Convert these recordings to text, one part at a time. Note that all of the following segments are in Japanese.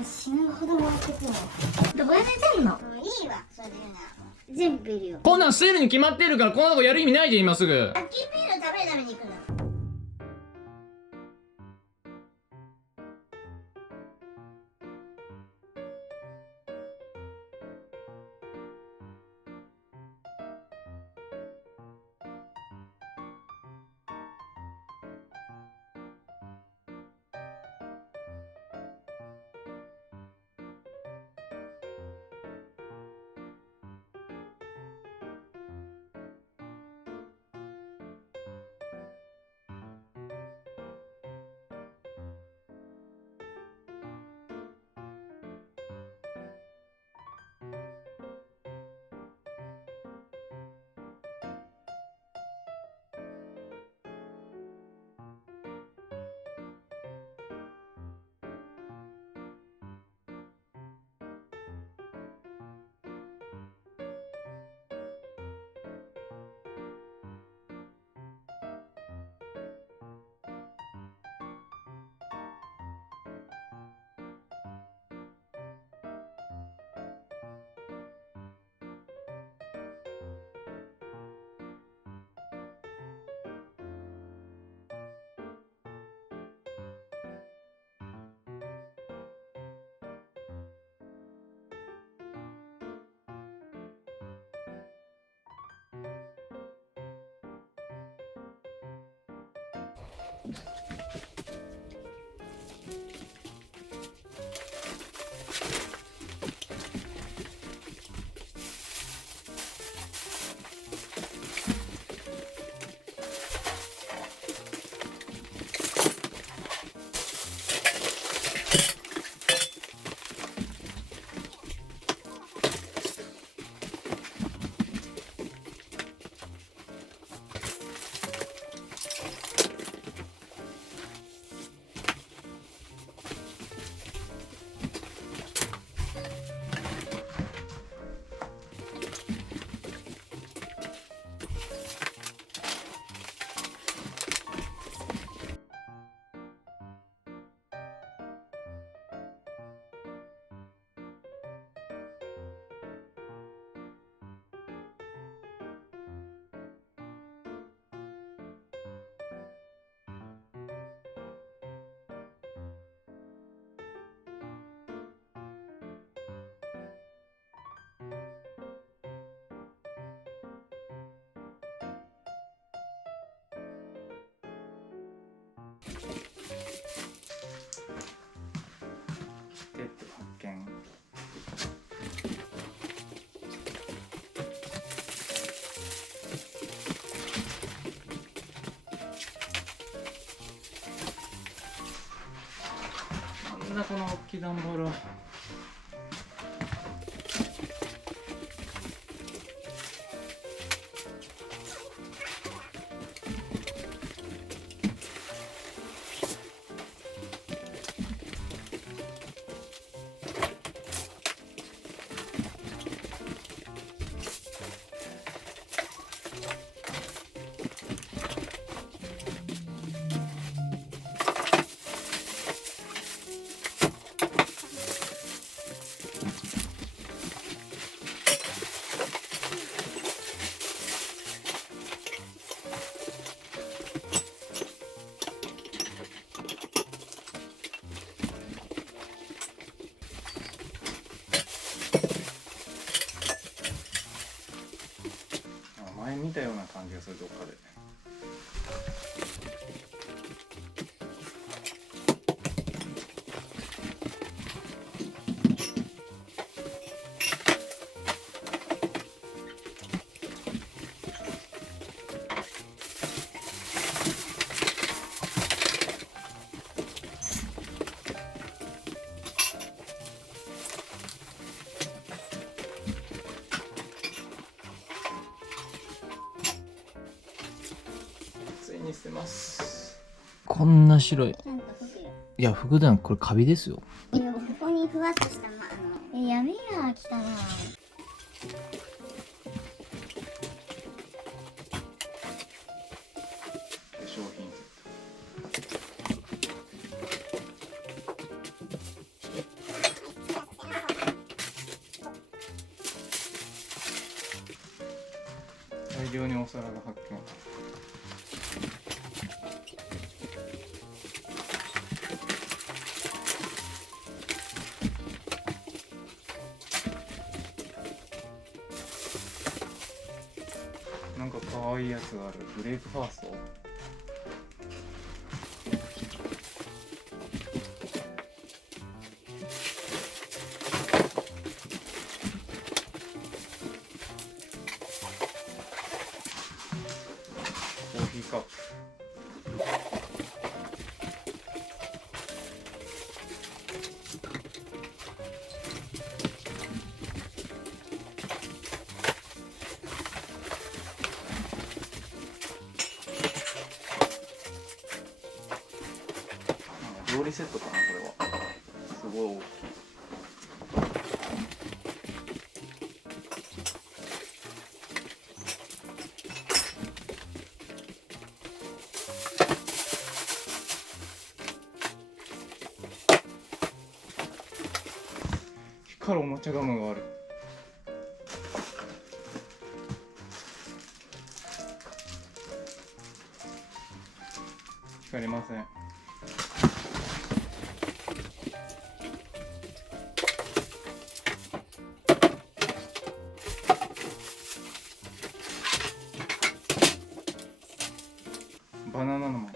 う死ぬほど回ってくるの。どこで寝てんの？もういいわそれでな。全部いるよ。こんなん捨てるに決まってるから、こんなことやる意味ないじゃん今すぐ。アッキービール食べるために行くんだ。ペット発見。なんだこの大きい段ボールは。前見たような感じがするどっかで。に捨てます。こんな白い。ちゃんと服よ。いや、服だん、これカビですよ。ここにふわっとしたやめや来たな。商品セット。大量にお皿が発見。なんか可愛いやつがある。ブレイクファースト。コーヒーカップ。料理セットかな、これは。すごい大きい。光るおもちゃガムがある。光りません。バナナのも。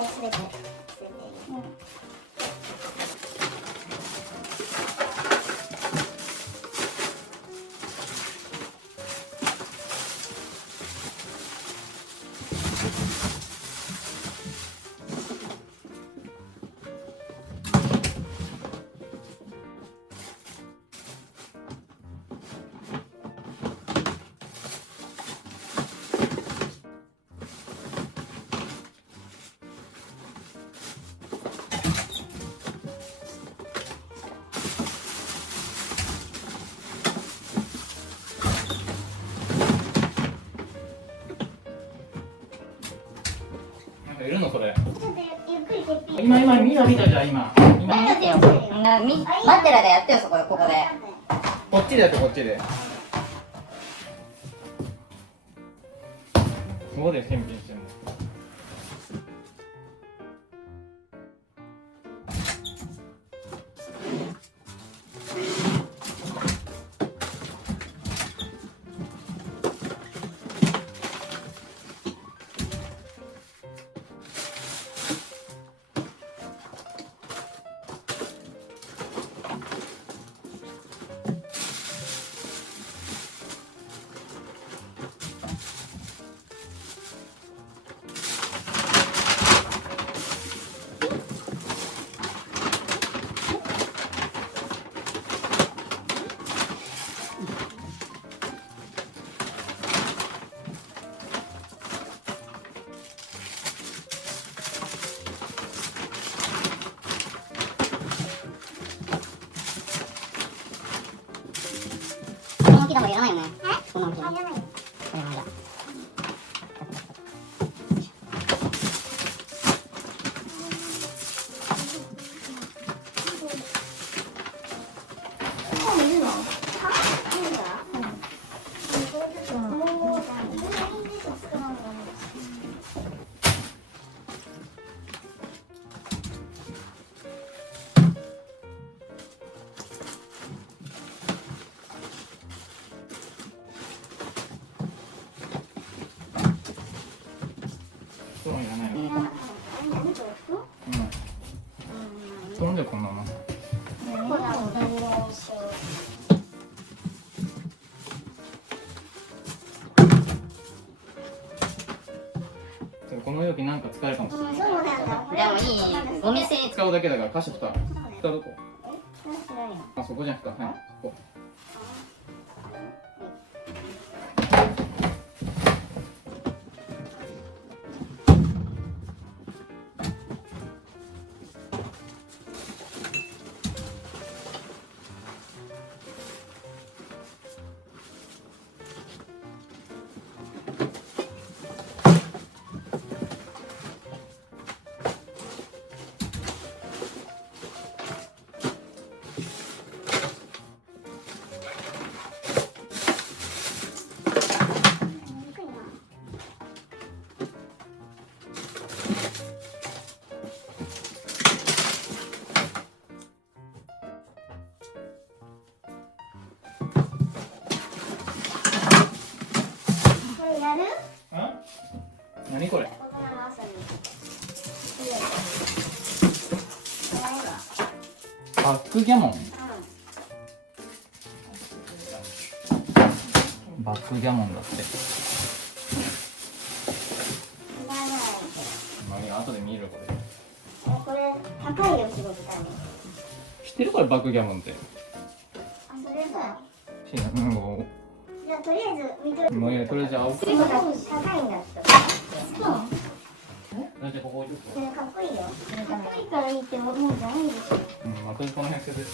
すべて。いるのそれ。今見たじゃん今。待ってる間やってよ、そこで、ここで。こっちでやって、こっちで。ここで検品してんの。いらないよね。その大きいの。いらないよ。これもいら。そういらないよ。でこんなの。この容器なんか使えるかもしれない。そうなんだ。でもいい、お店に使うだけだから貸して蓋。蓋どこ？どうしようよ。あ、そこじゃん蓋。はい。そこ。これやる？何これ？このまま朝に。バックギャモン。バックギャモンだって。まあいいや、後で見るこれ。これ高いよ、すごく多分。知ってるこれバックギャモンって。あ、それさ。知らん。もじゃあとりあえず見といて。うもういいや、とりあえず青。高いんだって。そう。だってここ置いとく。かっこいいよ。かっこいいからいいって思うんじゃないでしょ。うん、またこの辺捨てて。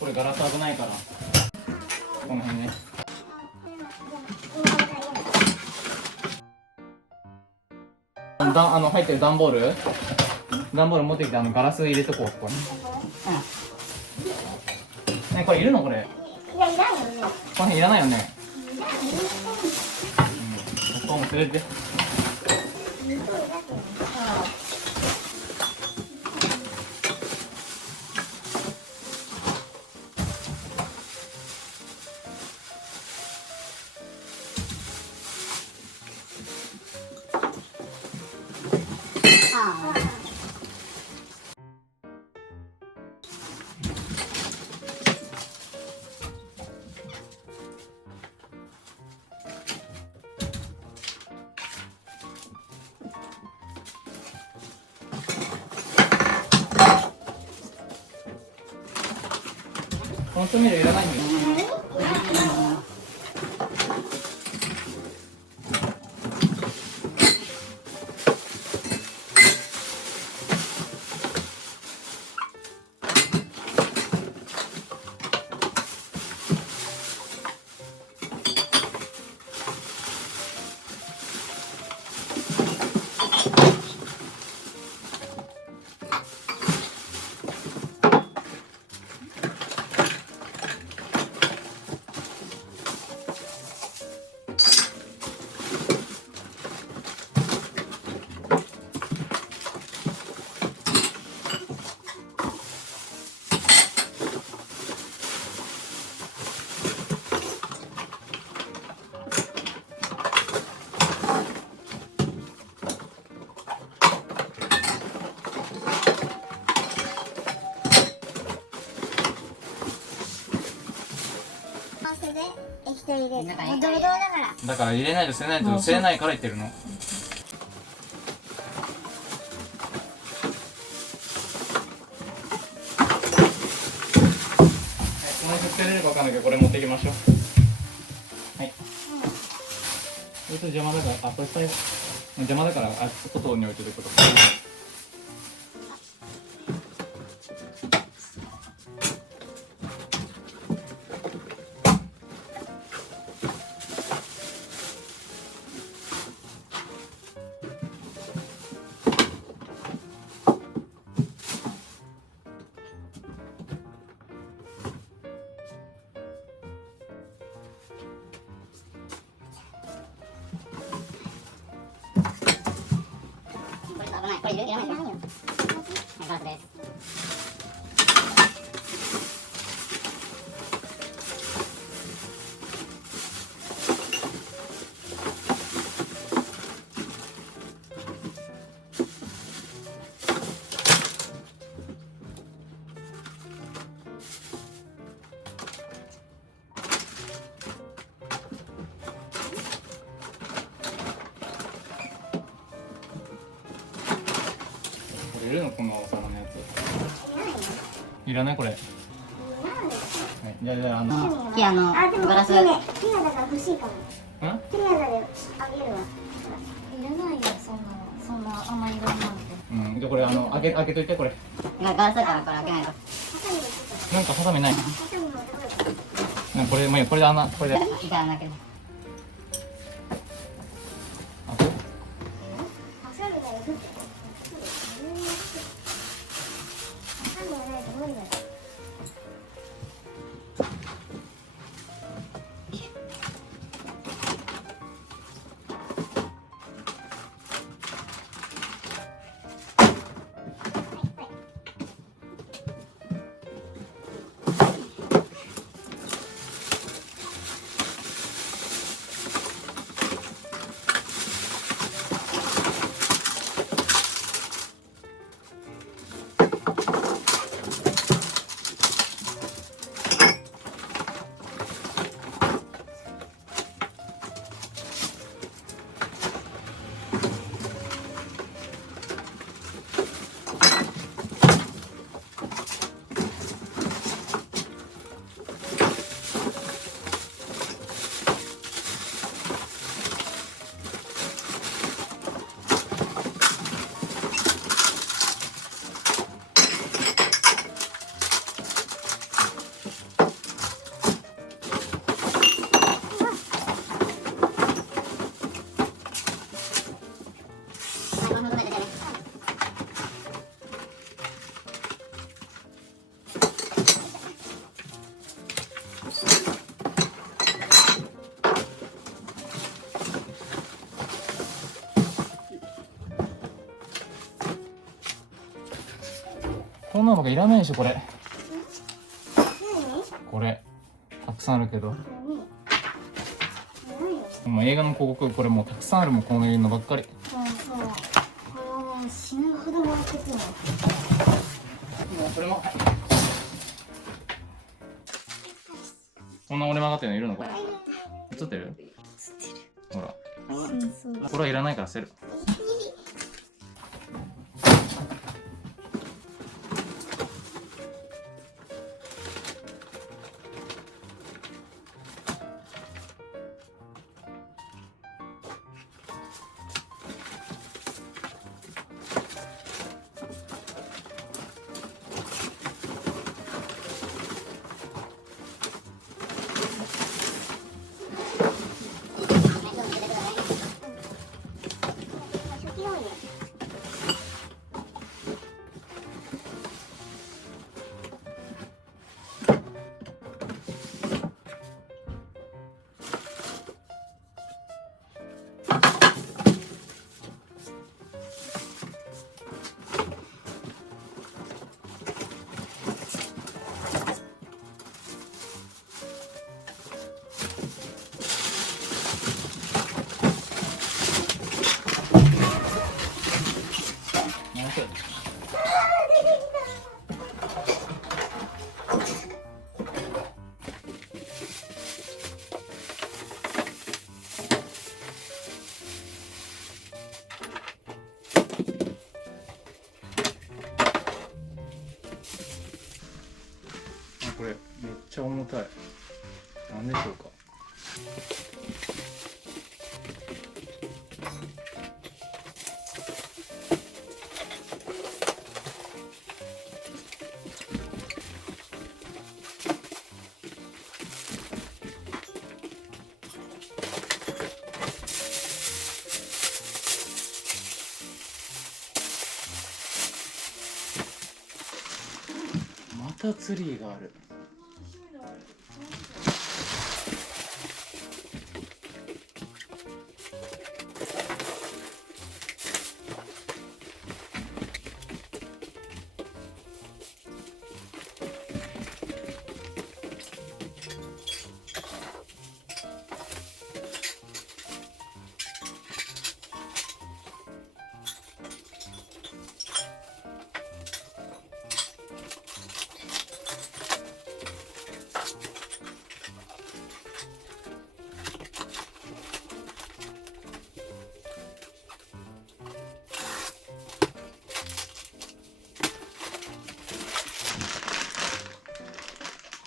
これガラス危ないから。この辺ね。入ってる段ボール持ってきてガラス入れとこう、ここに。ね、これいるのこれ？いや、いらんよね。この辺いらないよね。ここも連れて。この調味料いらないんだよ。で液体入れる。ドロドロだから。だから入れないと吸えないと吸えないから言ってるの。この人捨てれるかわかんないけどこれ持っていきましょう。はい。これと邪魔だから、これ邪魔だから外に置いておくこと。これいらないですか？ガラスです。いるのこのお皿のやつ。いらないこれ。はい、じゃあいやガラス。クリアだから欲しいかも。クリアだであげるわ。いらないよそんなあんまりいらないなんて。うん、じゃあこれ開けといてこれ。ガラスだからこれ開けないと。なんかハサミない。ハサミもどこなんかこれもういいこれでこれで。いらないけど。開け。ハサミがいるって。ハサミがないと無理だよ。こんなのがいらないでしょこれ。これたくさんあるけど。もう映画の広告これもうたくさんあるもんこののばっかり。そうこれ死ぬほど回ってくるの。これも。こんな折れ曲がってるのいるのこれ。映ってる？ほら。これはいらないから捨てる。これめっちゃ重たい。なんでしょうか。またツリーがある。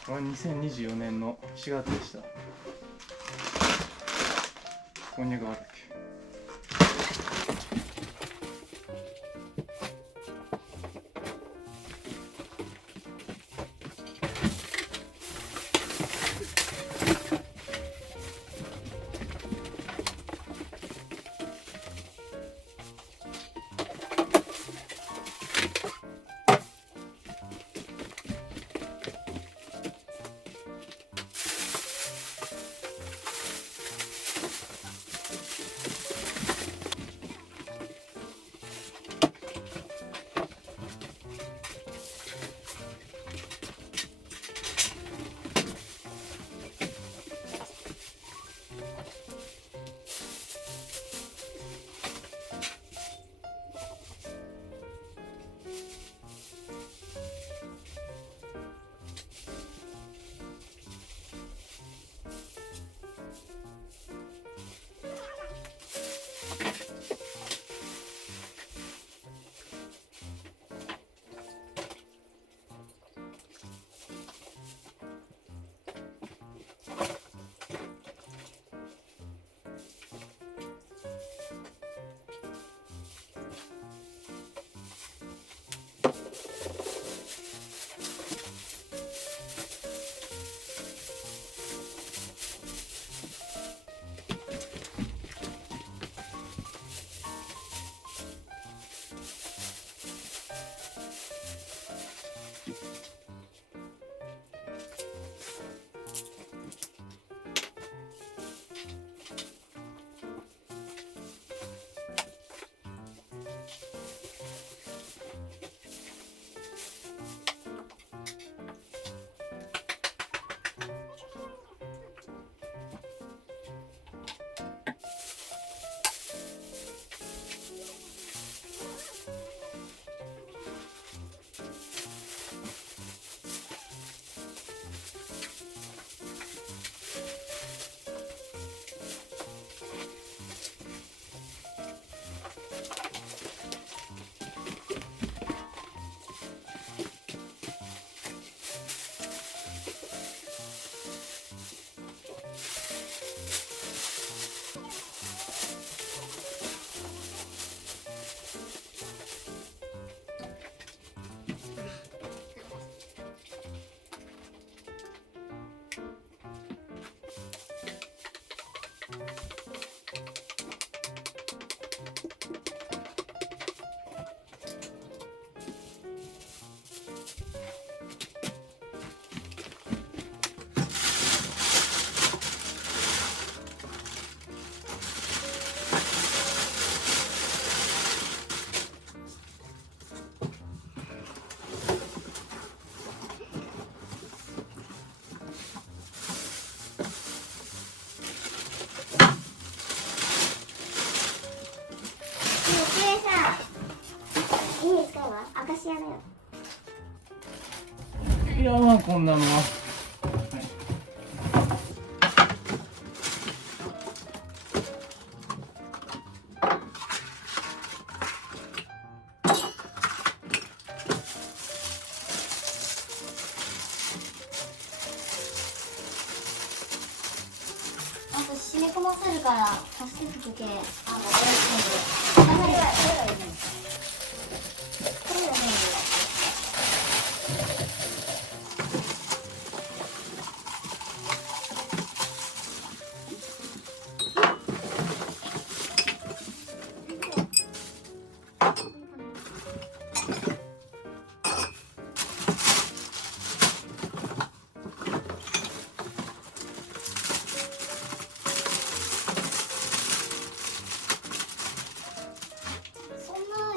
これは2024年の4月でした。こんにゃく畑。し屋だよ。いやまあこんなのは、あと染み込ませるから足してくけ。あ、もうこれはいいね。これはいいね。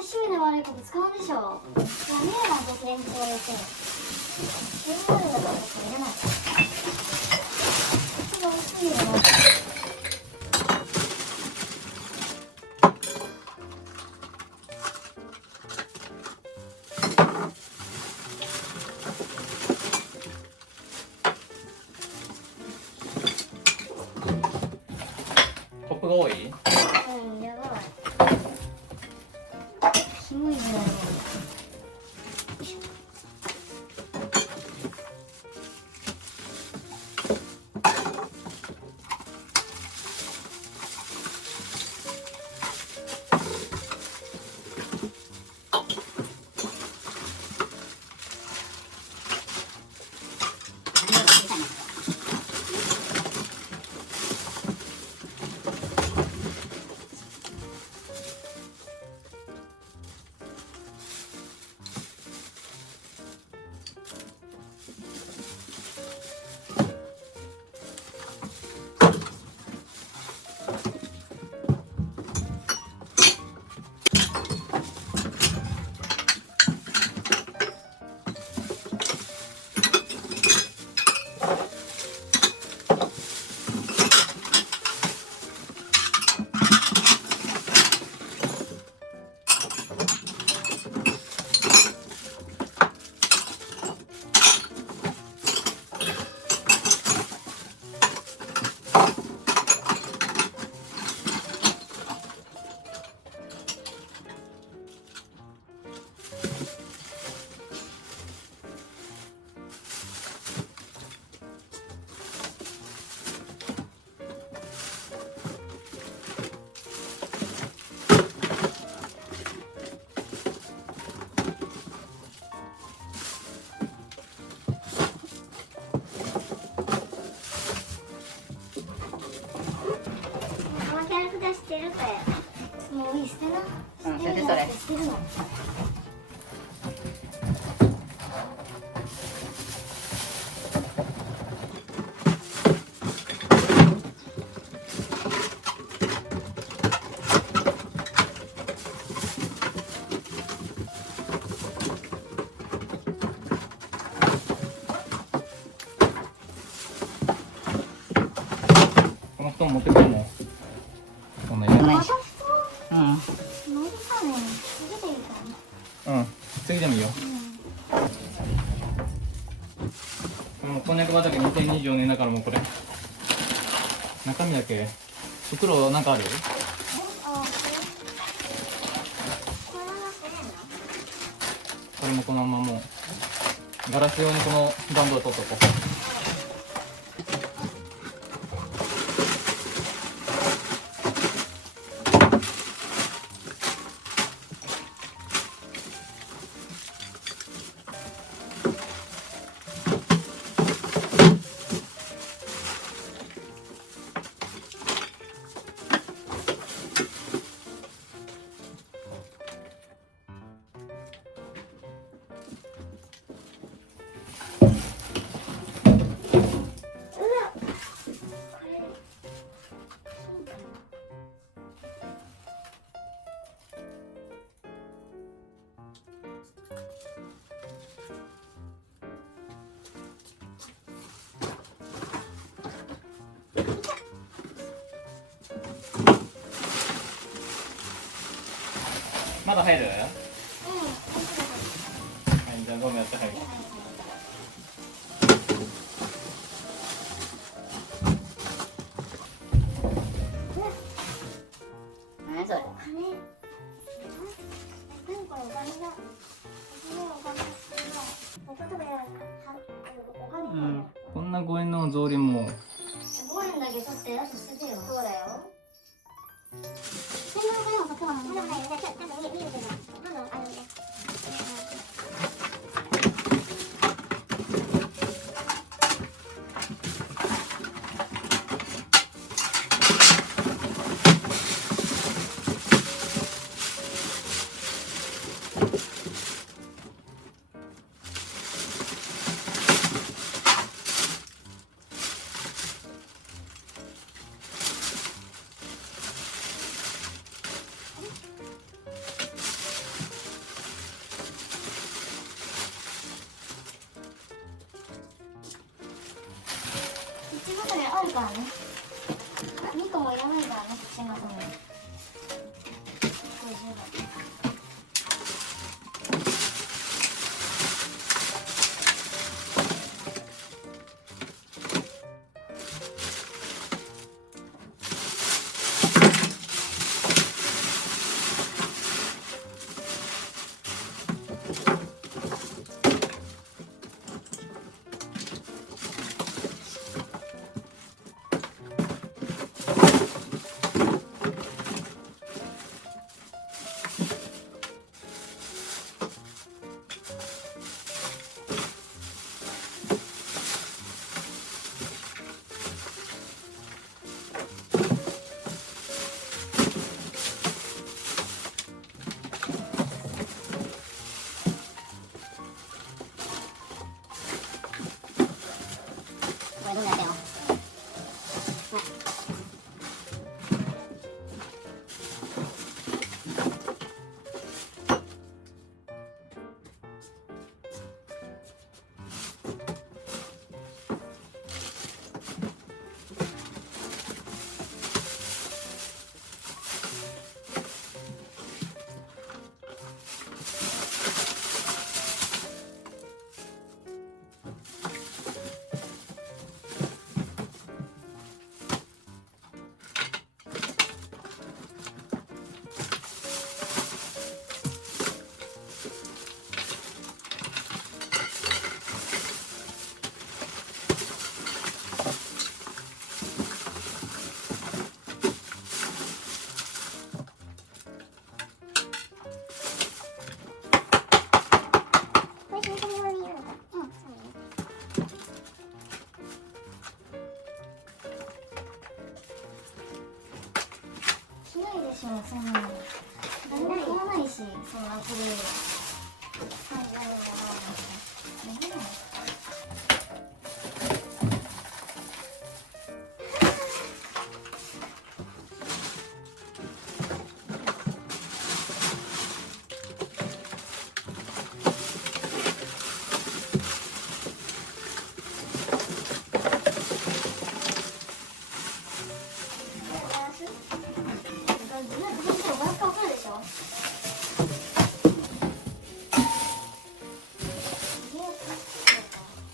趣味の悪いこと使うでしょ。やめよな、独連って言われて。そういう悪いこといらない。こっちが薄いよな。コップが多い？うん、やばい。キモいぐらいの。うん、それそれ。してるの。この布団持ってくるもん。こんないらない。またうん。乗りかね。次でいいかな。うん。次でもいいよ。もうこんにゃく畑2024年だからもうこれ。中身だけ。袋なんかある？あ、これはせんの？これもこのままもうガラス用にこのバンドを取っとこう。まだ入る？はい、じゃあゴムやって入る。何それ。うん。こんな5円の草履も5円だけ取ってあと捨ててよ。そうだよ。口元にあるからね。2個もいらないからね、口元に。これ10番。そんな古いの30年前の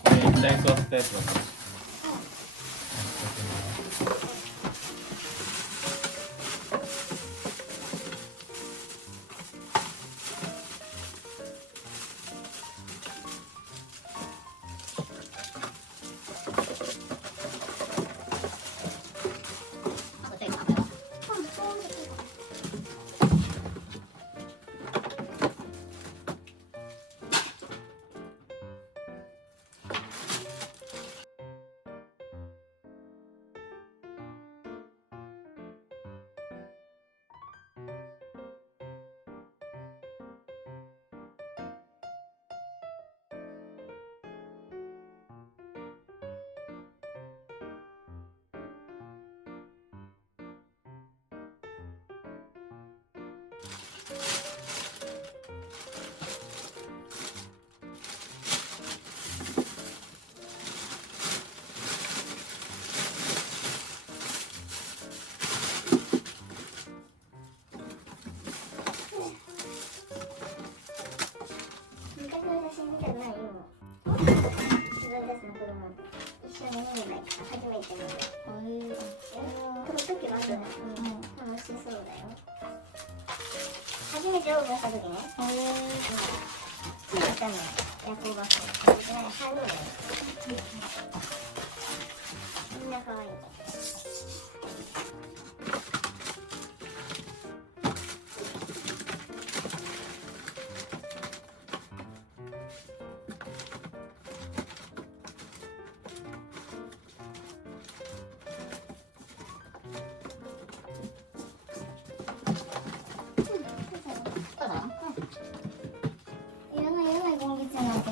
これ一台座ったやつだから昔の写真見たくないよ。自分たちの子供一緒に見ればいいから初めて見る。撮るときは楽しそうだよ。初めてオープンしたときね。すぐ行ったのよ。夜行バス。入ろうよ。みんな可愛い。いらない今月なんて。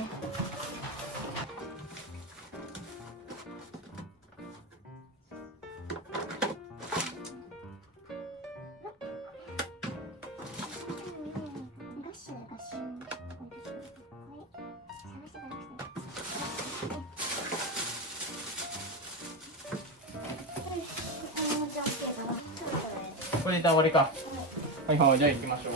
これで終わりか。はいはい、じゃあ行きましょう。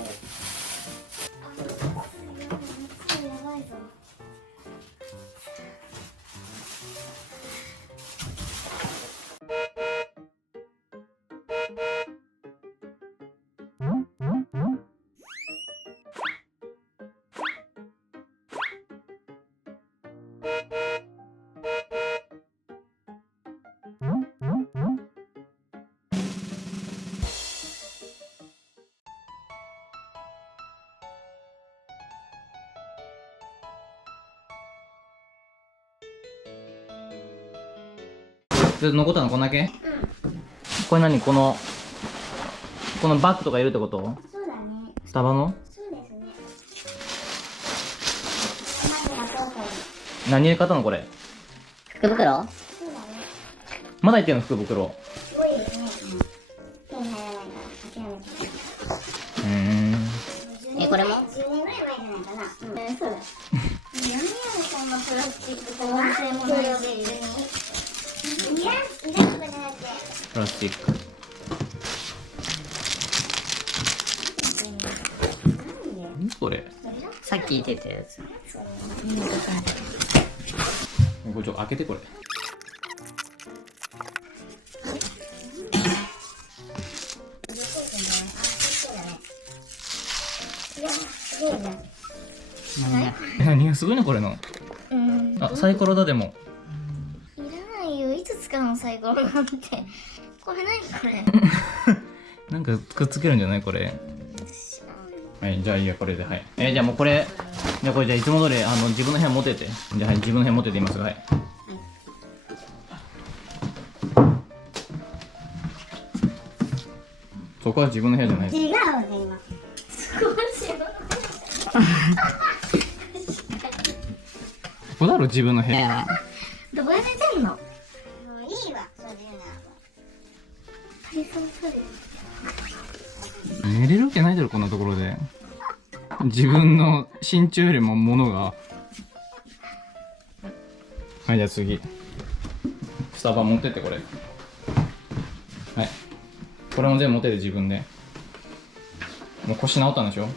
残ったのこんだけ？これ何このバッグとかいるってこと？そうだね。スタバの？そうですね。まずはどうぞ。何で買ったのこれ？福袋？そうだね。まだ言ってんの福袋。すごいですね。手に入らないから諦めて。これも10年ぐらい前じゃないかな。そうだ。何やねんそんなプラスチックとか忘れ物でいらんとかじゃなくて。プラスチック。何これ？さっき言ってたやつ。これ開けてこれ。いや、すごいな。何がすごいのこれの。あ、サイコロだでも。いらないよ。いつ使うのサイコロなんて。これ何これ。なんかくっつけるんじゃないこれ。はい、じゃあいいやこれではい。じゃあもうこれじゃあいつも通り自分の部屋持ってて。じゃあはい、自分の部屋持ってて言いますはい。そこは自分の部屋じゃない。違うね今。そこはここだろ自分の部屋。いやどこで寝てんの？もういいわ、それな。カリソントル。寝れるわけないだろこんなところで。自分の身長よりも物が。はい、じゃあ次。スタバ持ってってこれ。はい。これも全部持ってて自分で。もう腰治ったんでしょ？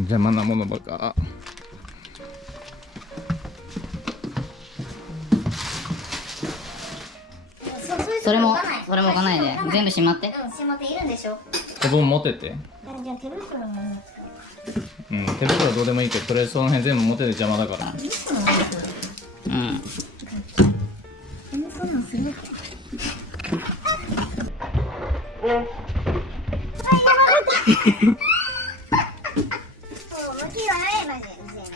邪魔なものばっか。それも置かないで全部しまって。うん、しまっているんでしょ。子供持ってって。じゃあ手袋も使う。うん、手袋はどうでもいいけど、とりあえずその辺全部持ってて邪魔だから。うん。そんなんする？もう向きはないまで見せない。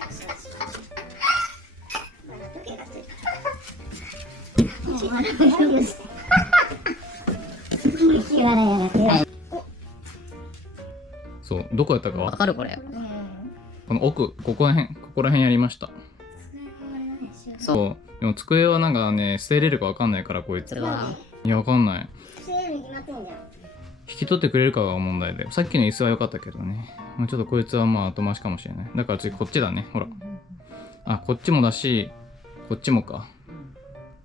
まだ時計がついそう、どこやったかわわかるこれ。この奥、ここら辺やりました。そう。でも机はなんかね、捨てれるかわかんないからこいつ。それは。いや、わかんない。セールに決まってんじゃん。引き取ってくれるかが問題で。さっきの椅子は良かったけどね。もうちょっとこいつはまあ後回しかもしれない。だから次こっちだね。ほら。あ、こっちもだし、こっちもか。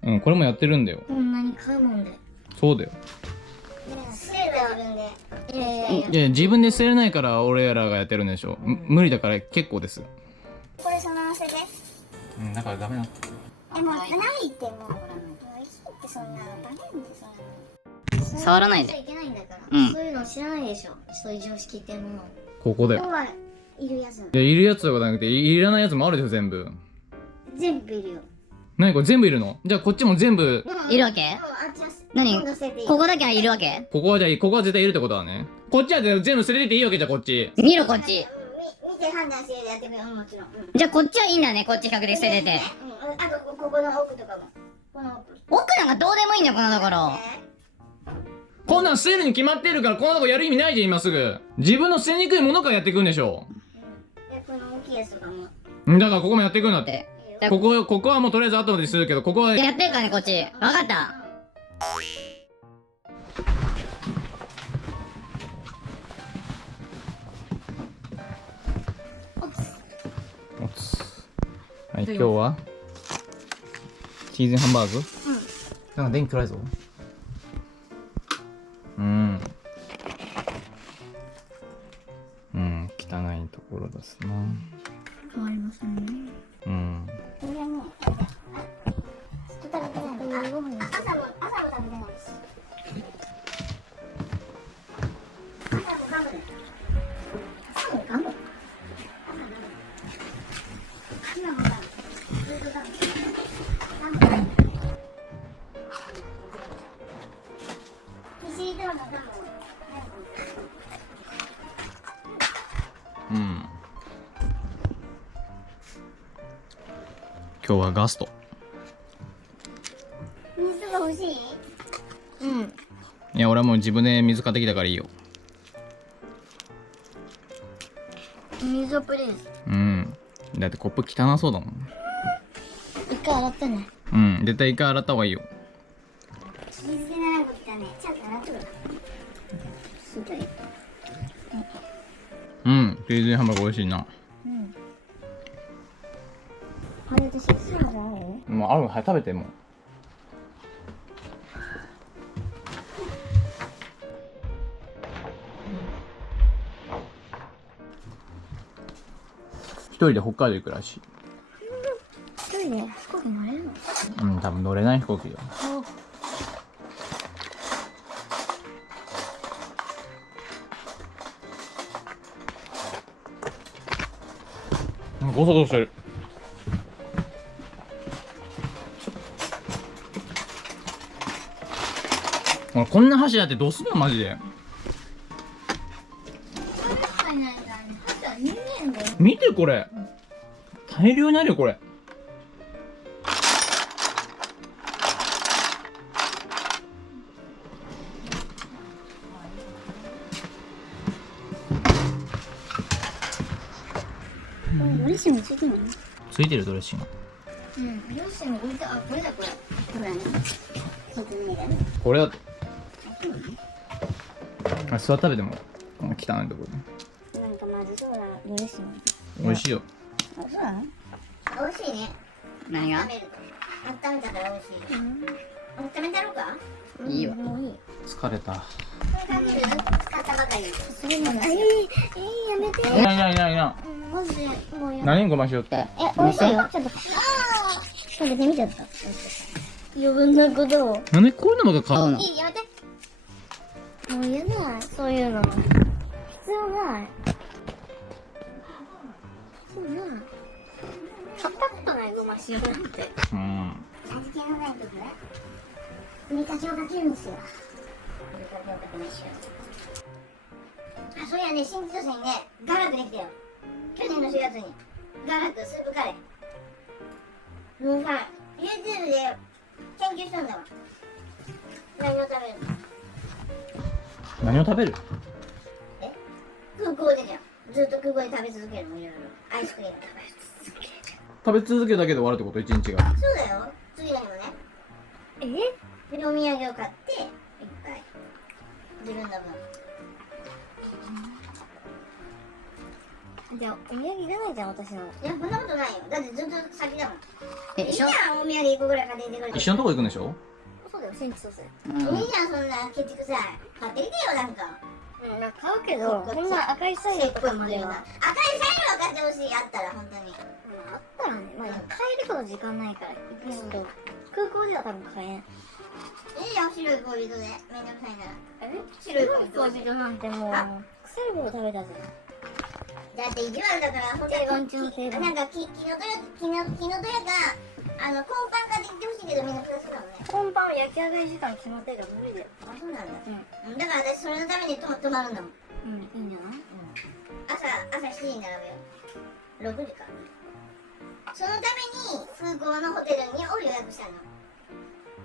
うん、これもやってるんだよ。こんなに買うもんで。そうだよ。セールがあるんで。いや、自分で捨てれないから俺らがやってるんでしょ。無理だから結構です。これそのまま捨てて。うん、だからダメなの。もうないってもう。もういいってそんなのダメなんですよ。触らないで。いけないんだから。うんそういうの知らないでしょ。そういう常識ってもの。ここだよ。はいるやつ。いや、いるやつとかじゃなくて、いらないやつもあるでしょ、全部。全部いるよ。何これ全部いるの？じゃあこっちも全部、いるわけ？何？ここだけはいるわけ？ここはじゃあ、ここは絶対いるってことだね。こっちは全部捨ててていいわけじゃ、こっち。見ろこっち。見て判断してやってみよう。もちろん。じゃあこっちはいいんだね。こっち比較で捨ててて。あとここの奥とかも。この奥。奥なんかどうでもいいんだよこんなところ。こんなん捨てるに決まってるから、こんなとこやる意味ないじゃん、今すぐ。自分の捨てにくいものからやっていくんでしょ。でこの大きいやつとかも。だからここもやっていくんだって。ここはもうとりあえず後でするけど、ここは。やってるからねこっち。わかった。はい、今日はチーズハンバーグ。なんか電気暗いぞ。汚いところですな。変わりますね。これはもう。食べてない。朝も食べてないし。朝もガム。朝もガム。朝もガム。ずっとガム。利尻島のガム。今日はガスト。水が欲しい？いや、俺はもう自分で水買ってきたからいいよ。水をプリーズ。だってコップ汚そうだもん。一回洗ってね。絶対一回洗った方がいいよ。水でならこ汚ね。ちゃんと洗っとる。すごい。チーズハンバーグ美味しいな。あれ私サラダある？もうある、はい、食べてもう。一人で北海道行くらしい。一人で飛行機乗れるの？多分乗れない飛行機よ。ゴソゴソしてる。俺こんな箸やってどうすんのマジで。見てこれ大量にあるよこれ。ドレッシングついてるの？ついてるドレッシング。うん、ドレッシング置いて、あ、これだこれ。これね。これだってあ、座って食べてもこの汚いところでなんかまずそうなドレッシング。美味しいよ。あ、そうなの？美味しいね。何が？温めると。温めたから美味しい。温めたろうか？いいわ。もういい。疲れた。これかける？使ったばかり。それなんだ。やめて。いないな。マジでもうや。何ごましよって。美味しいよ。ちょっと。食べてみちゃった。余分なことを。なんでこういうのばっか買うの？いい、やめて。もう嫌だ。そういうの。必要ない。必要ない。買ったことないごま塩なんて。うん。味気のないとこね。ふりかけをかけるんですよ。ふりかけをかけましょう。あ、そういやね、新千歳にね、ガラクできたよ。去年の4月に。ガラクスープカレー。もうさ、YouTube で研究したんだわ。何を食べるの？何を食べる？え？空港でじゃん。ずっと空港で食べ続けるの、いろいろ。アイスクリーム食べ続けるだけで終わるってこと一日が。そうだよ。次の日もね。で、お土産を買って、いっぱい。自分の分。じゃあ、お土産いらないじゃん、私の。いや、そんなことないよ。だってずっと先だもん。え、いいじゃん、お土産1個ぐらい買ってきてくれて。一緒のとこ行くんでしょ？そうだよ、新千歳。いいじゃん、そんな、結局さ、買ってきてよ、なんか。うん、なんか買うけど、こんな赤いサイズとかまでは。赤いサイズは買ってほしい、あったら、本当に。あったらね、まあ、買えるほど時間ないから、行く人。空港では多分買えん。いいじゃん、白い恋人で。めんどくさいなら。え白い恋人恋人なんてもう、腐るほど食べたぜ。だって意地悪だから、本定番当に中の定番なんか、気の毒やか、コーンパン買ってきてほしいけど、めんどくさそうだもんね。本番焼き上がり時間決まってるから無理だよ。あ、そうなんだ。だから私、それのために泊まるんだもん。うん、いいんじゃない？朝7時に並ぶよ。6時か。そのために空港のホテルにを予約したの。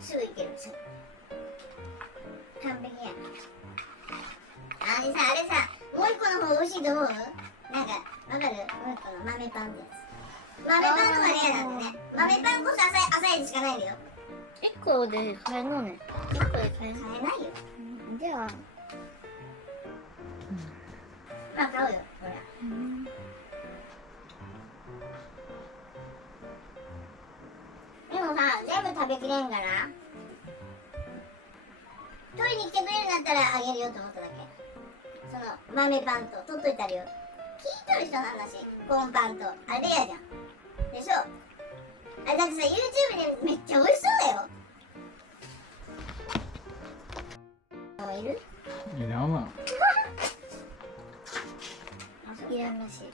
すぐ行ける。すぐ。完璧や。あれさ、もう一個の方美味しいと思う？なんか、わかる？もう一個の豆パンってやつ。豆パンのがレアなんでね。豆パンこそ朝一しかないんだよ。1個で買えるのね。1個で買える。買えないよ。じゃあ、まあ買うよ、ほら。でもさ、全部食べきれんから取りに来てくれるんだったらあげるよと思っただけ。その豆パンと取っといたるよ。聞いとる人の話、コーンパンとあれやじゃんでしょ。あれだってさ、 YouTube でめっちゃ美味しそうだよ。あ、いる？いらんわ。いらんらしい。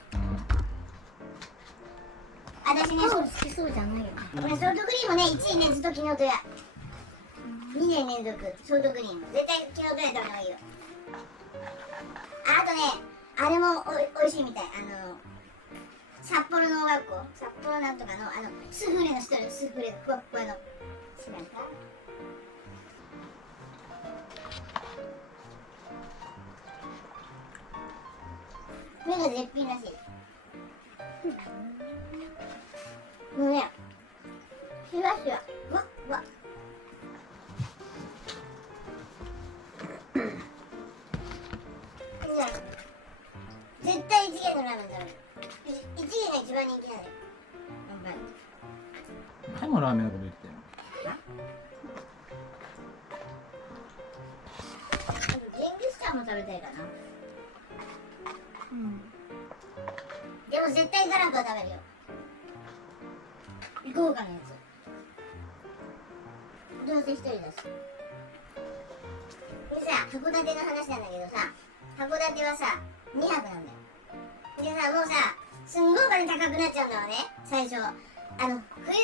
あ、私ね、好きそうじゃないよね。ソフトクリームね、1位ね、ずっと昨日とや。2年連続、ソフトクリーム。絶対昨日とやった方がいいよ。あとね、あれもおいしいみたい。札幌農学校、札幌なんとかの、スフレの人よ、スフレ、ふわふわの。知らんか？これが絶品らしい。もうね、シュワシュワ、うわっ、うわっ。絶対一元のラーメン食べる。一元が一番人気なんだよ。前もラーメンのこと言ってあとジンギスカンも食べたいかな。でも絶対ガラクは食べるよ。豪華なやつ。どうせ一人だし。でさ、函館の話なんだけどさ、函館はさ、2泊なんだよ。でさ、もうさ、すんごいお金高くなっちゃうんだわね、最初。冬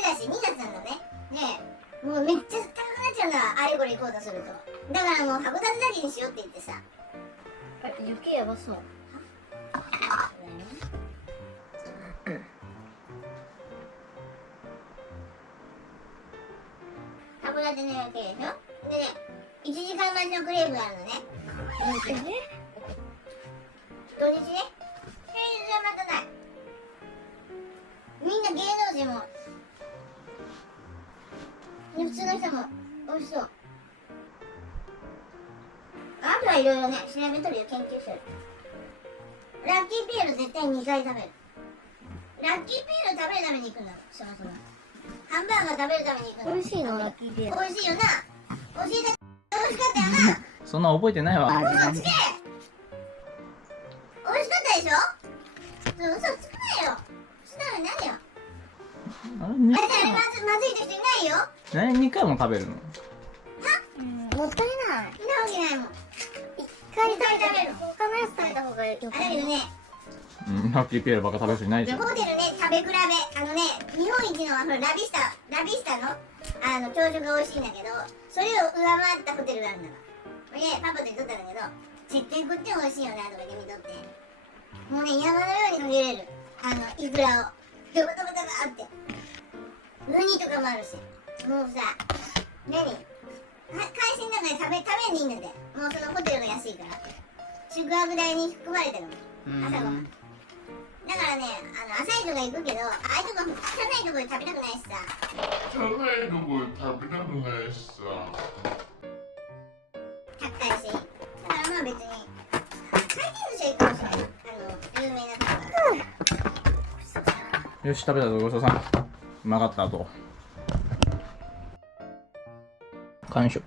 だし2月なんだね。ねえ、もうめっちゃ高くなっちゃうな、あれこれ行こうとすると。だからもう函館だけにしようって言ってさ。雪やばそう。函館の夜景でしょ。でね、1時間待ちのクレープがあるのね。土日ね。平日はまたない。みんな芸能人も、普通の人も美味しそう。あとはいろいろね、調べとるよ、研究してる。ラッキーピエロ絶対2回食べる。ラッキーピエロ食べるために行くんだろ、そもそも。ハンバーガー食べるために行くんだろ。美味しいのラッキービール。美味しいよな。教えて、美味しかったよな。そんな覚えてないわ。嘘つけ。美味しかったでしょ。嘘つくなよ。したら何よ。あれね、あれまずい人いないよ。何2回も食べるの？もったいない。いなわけないもん。一回食べる。他のやつ食べた方がいい。あだけどね、ラッキーピエロばっか食べる人いないでしょ。ホテルね、食べ比べ、日本一のラビスタの朝食が美味しいんだけど、それを上回ったホテルがあるんだから。で、パパと言っとったんだけど、絶対こっちも美味しいよなとか言って見とって。もうね、山のようにかけれる。イクラを。ドバドバドバって。ウニとかもあるし。もうさ、海鮮だから食べんでいいんだって。もうそのホテルが安いから。宿泊代に含まれてるの。朝ごはん。だからね、朝いとか行くけど、ああいうとこ汚いとこで食べたくないしさ。汚いとこで食べたくないしさ。高いし。だからまあ別に、回転寿司は行くかもしれない。有名なとこだ。よし、食べたぞ、ごちそうさん。うまかったと。完食。